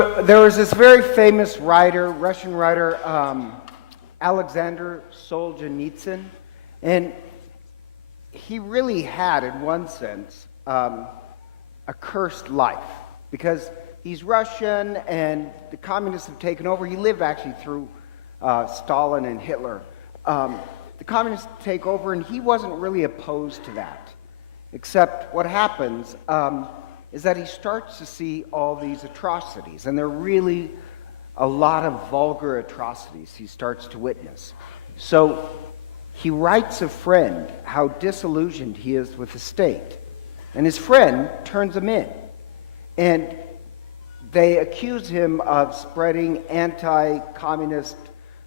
There was this very famous writer, Russian writer, Alexander Solzhenitsyn, and he really had, in one sense, a cursed life because he's Russian and the communists have taken over. He lived actually through Stalin and Hitler. The communists take over, and he wasn't really opposed to that, except what happens is that he starts to see all these atrocities, and they're really a lot of vulgar atrocities he starts to witness. So he writes a friend how disillusioned he is with the state, and his friend turns him in, and they accuse him of spreading anti-communist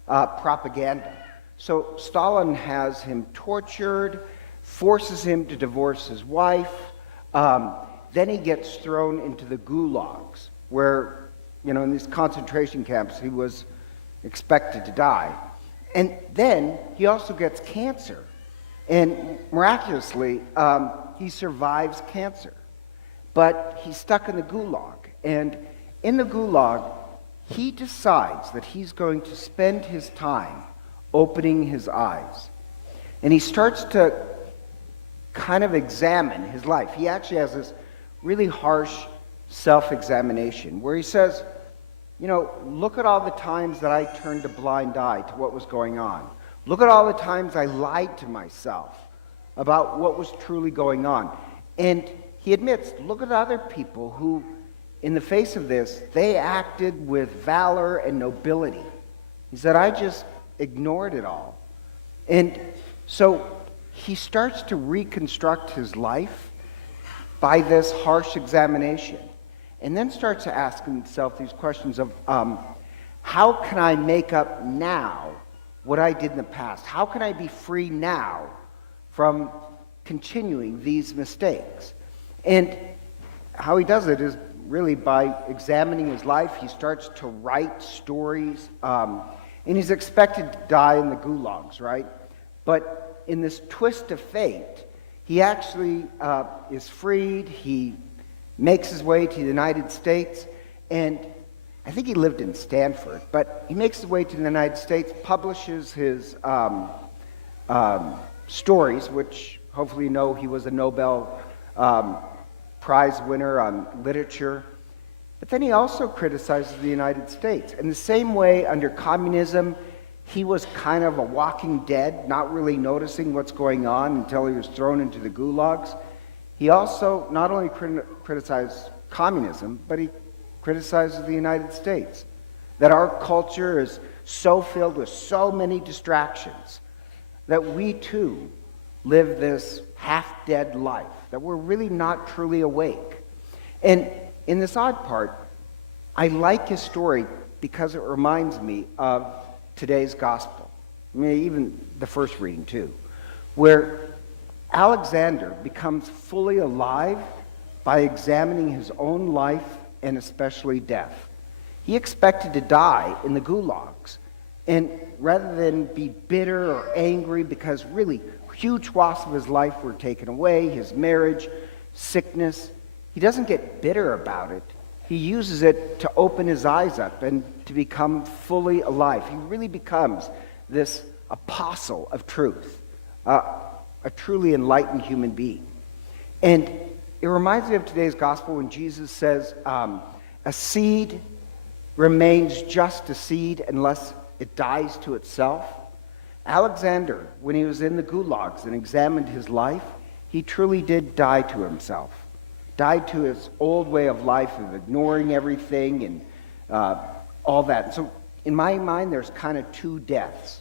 propaganda. So Stalin has him tortured, forces him to divorce his wife. Then he gets thrown into the gulags, where, in these concentration camps, he was expected to die. And then he also gets cancer. And miraculously, he survives cancer. But he's stuck in the gulag. And in the gulag, he decides that he's going to spend his time opening his eyes. And he starts to kind of examine his life. He actually has this really harsh self-examination where he says, look at all the times that I turned a blind eye to what was going on. Look at all the times I lied to myself about what was truly going on. And he admits, look at other people who, in the face of this, they acted with valor and nobility. He said, I just ignored it all. And so he starts to reconstruct his life by this harsh examination, and then starts to ask himself these questions of how can I make up now what I did in the past? How can I be free now from continuing these mistakes? And how he does it is really by examining his life. He starts to write stories, and he's expected to die in the gulags, right? But in this twist of fate, he actually is freed. He makes his way to the United States, and I think he lived in Stanford, but he makes his way to the United States, publishes his stories, which hopefully you know he was a Nobel Prize winner on literature. But then he also criticizes the United States. In the same way, under communism, he was kind of a walking dead, not really noticing what's going on until he was thrown into the gulags. He also not only criticized communism, but he criticizes the United States. That our culture is so filled with so many distractions that we too live this half-dead life, that we're really not truly awake. And in this odd part, I like his story because it reminds me of today's gospel. I mean, even the first reading too, where Alexander becomes fully alive by examining his own life and especially death. He expected to die in the gulags, and rather than be bitter or angry because really huge swaths of his life were taken away, his marriage, sickness, he doesn't get bitter about it. He uses it to open his eyes up and to become fully alive. He really becomes this apostle of truth, a truly enlightened human being. And it reminds me of today's gospel when Jesus says, a seed remains just a seed unless it dies to itself. Alexander, when he was in the gulags and examined his life, he truly did die to himself. Died to his old way of life of ignoring everything and all that. So in my mind, there's kind of two deaths.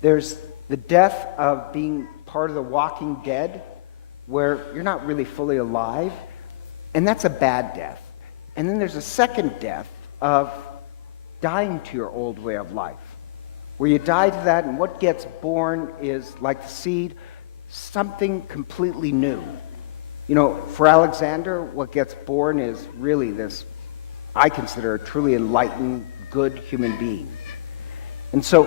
There's the death of being part of the walking dead, where you're not really fully alive, and that's a bad death. And then there's a second death of dying to your old way of life, where you die to that, and what gets born is, like the seed, something completely new. For Alexander, what gets born is really this, I consider a truly enlightened, good human being. And so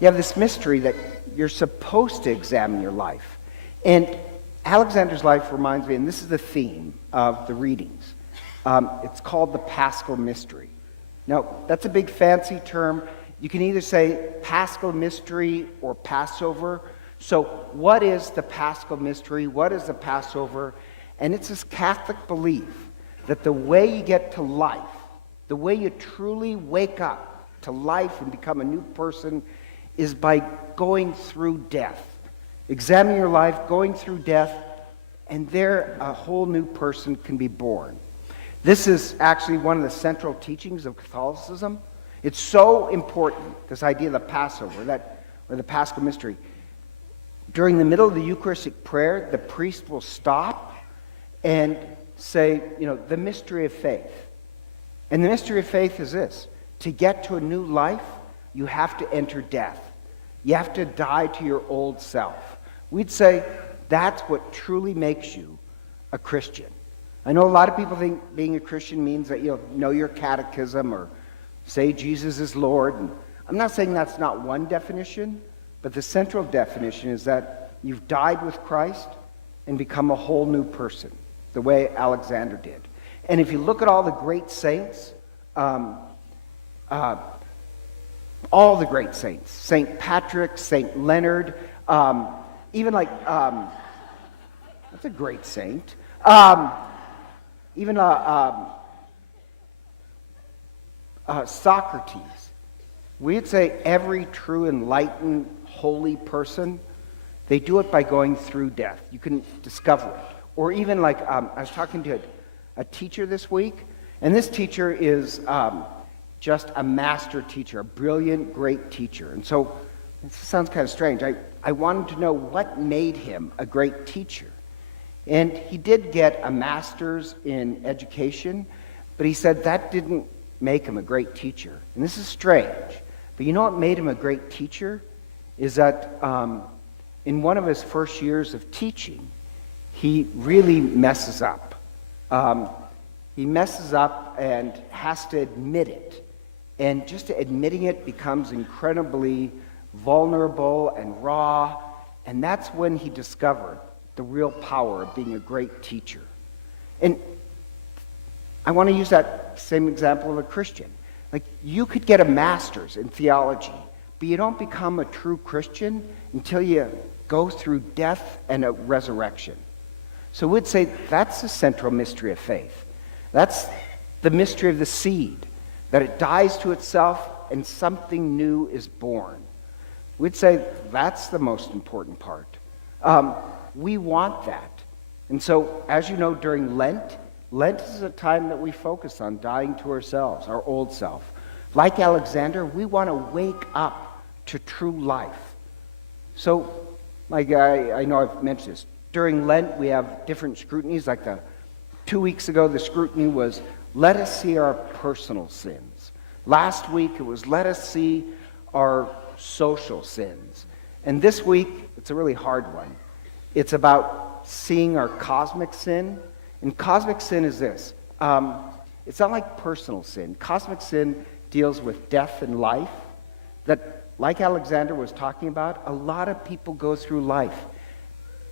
you have this mystery that you're supposed to examine your life. And Alexander's life reminds me, and this is the theme of the readings, it's called the Paschal Mystery. Now, that's a big fancy term. You can either say Paschal mystery or Passover. So what is the Paschal mystery? What is the Passover? And it's this Catholic belief that the way you get to life, the way you truly wake up to life and become a new person is by going through death. Examine your life, going through death, and there a whole new person can be born. This is actually one of the central teachings of Catholicism. It's so important, this idea of the Passover, or the Paschal mystery. During the middle of the Eucharistic prayer, the priest will stop and say, the mystery of faith. And the mystery of faith is this: to get to a new life, you have to enter death. You have to die to your old self. We'd say that's what truly makes you a Christian. I know a lot of people think being a Christian means that you know your catechism or say Jesus is Lord. And I'm not saying that's not one definition, but the central definition is that you've died with Christ and become a whole new person, the way Alexander did. And if you look at all the great saints, all the great saints, St. Patrick, St. Leonard, even that's a great saint. Even Socrates. We'd say every true enlightened, holy person, they do it by going through death. You can discover it. Or even I was talking to a teacher this week, and this teacher is just a master teacher, a brilliant, great teacher. And so, it sounds kind of strange. I wanted to know what made him a great teacher. And he did get a master's in education, but he said that didn't make him a great teacher. And this is strange, but you know what made him a great teacher? Is that in one of his first years of teaching, he really messes up. He messes up and has to admit it. And just admitting it becomes incredibly vulnerable and raw. And that's when he discovered the real power of being a great teacher. And I want to use that same example of a Christian. You could get a master's in theology, but you don't become a true Christian until you go through death and a resurrection. So we'd say that's the central mystery of faith. That's the mystery of the seed, that it dies to itself and something new is born. We'd say that's the most important part. We want that. And so, as you know, during Lent is a time that we focus on dying to ourselves, our old self. Like Alexander, we want to wake up to true life. So, I know I've mentioned this. During Lent, we have different scrutinies. 2 weeks ago, the scrutiny was, let us see our personal sins. Last week, it was, let us see our social sins. And this week, it's a really hard one. It's about seeing our cosmic sin. And cosmic sin is this. It's not like personal sin. Cosmic sin deals with death and life. That, like Alexander was talking about, a lot of people go through life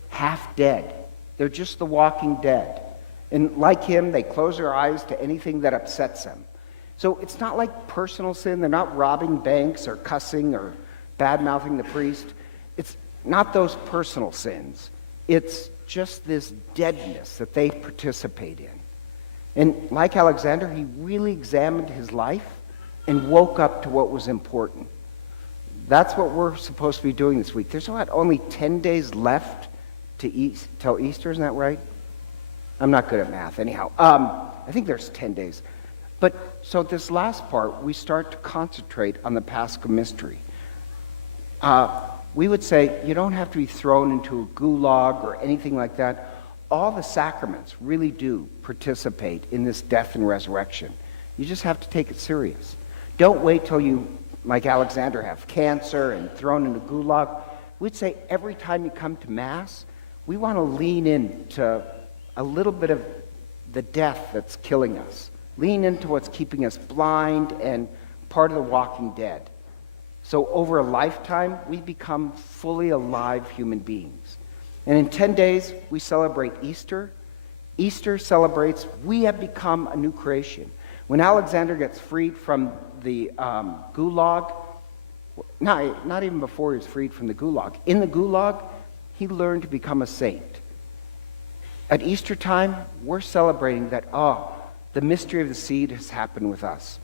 half dead. They're just the walking dead. And like him, they close their eyes to anything that upsets them. So it's not like personal sin. They're not robbing banks or cussing or bad-mouthing the priest. It's not those personal sins. It's just this deadness that they participate in. And like Alexander, he really examined his life and woke up to what was important. That's what we're supposed to be doing this week. There's only 10 days left till Easter, isn't that right? I'm not good at math, anyhow. I think there's 10 days. But so this last part, we start to concentrate on the Paschal mystery. We would say you don't have to be thrown into a gulag or anything like that. All the sacraments really do participate in this death and resurrection. You just have to take it serious. Don't wait till you, like Alexander, have cancer and thrown into gulag. We'd say every time you come to Mass, we want to lean into a little bit of the death that's killing us. Lean into what's keeping us blind and part of the walking dead. So over a lifetime, we become fully alive human beings. And in 10 days, we celebrate Easter. Easter celebrates we have become a new creation. When Alexander gets freed from the gulag, not even before he was freed from the gulag, in the gulag, he learned to become a saint. At Easter time, we're celebrating that, the mystery of the seed has happened with us.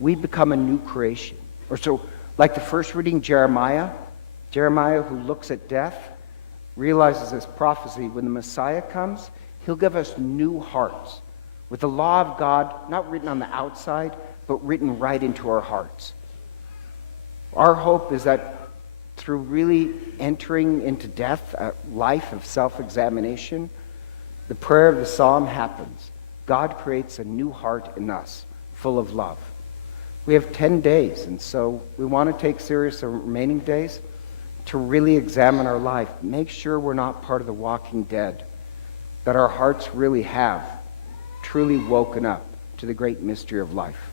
We become a new creation. Or so, like the first reading, Jeremiah who looks at death, realizes this prophecy, when the Messiah comes, he'll give us new hearts with the law of God, not written on the outside, but written right into our hearts. Our hope is that through really entering into death, a life of self-examination, the prayer of the psalm happens. God creates a new heart in us, full of love. We have 10 days, and so we want to take serious the remaining days to really examine our life. Make sure we're not part of the walking dead, that our hearts really have truly woken up to the great mystery of life.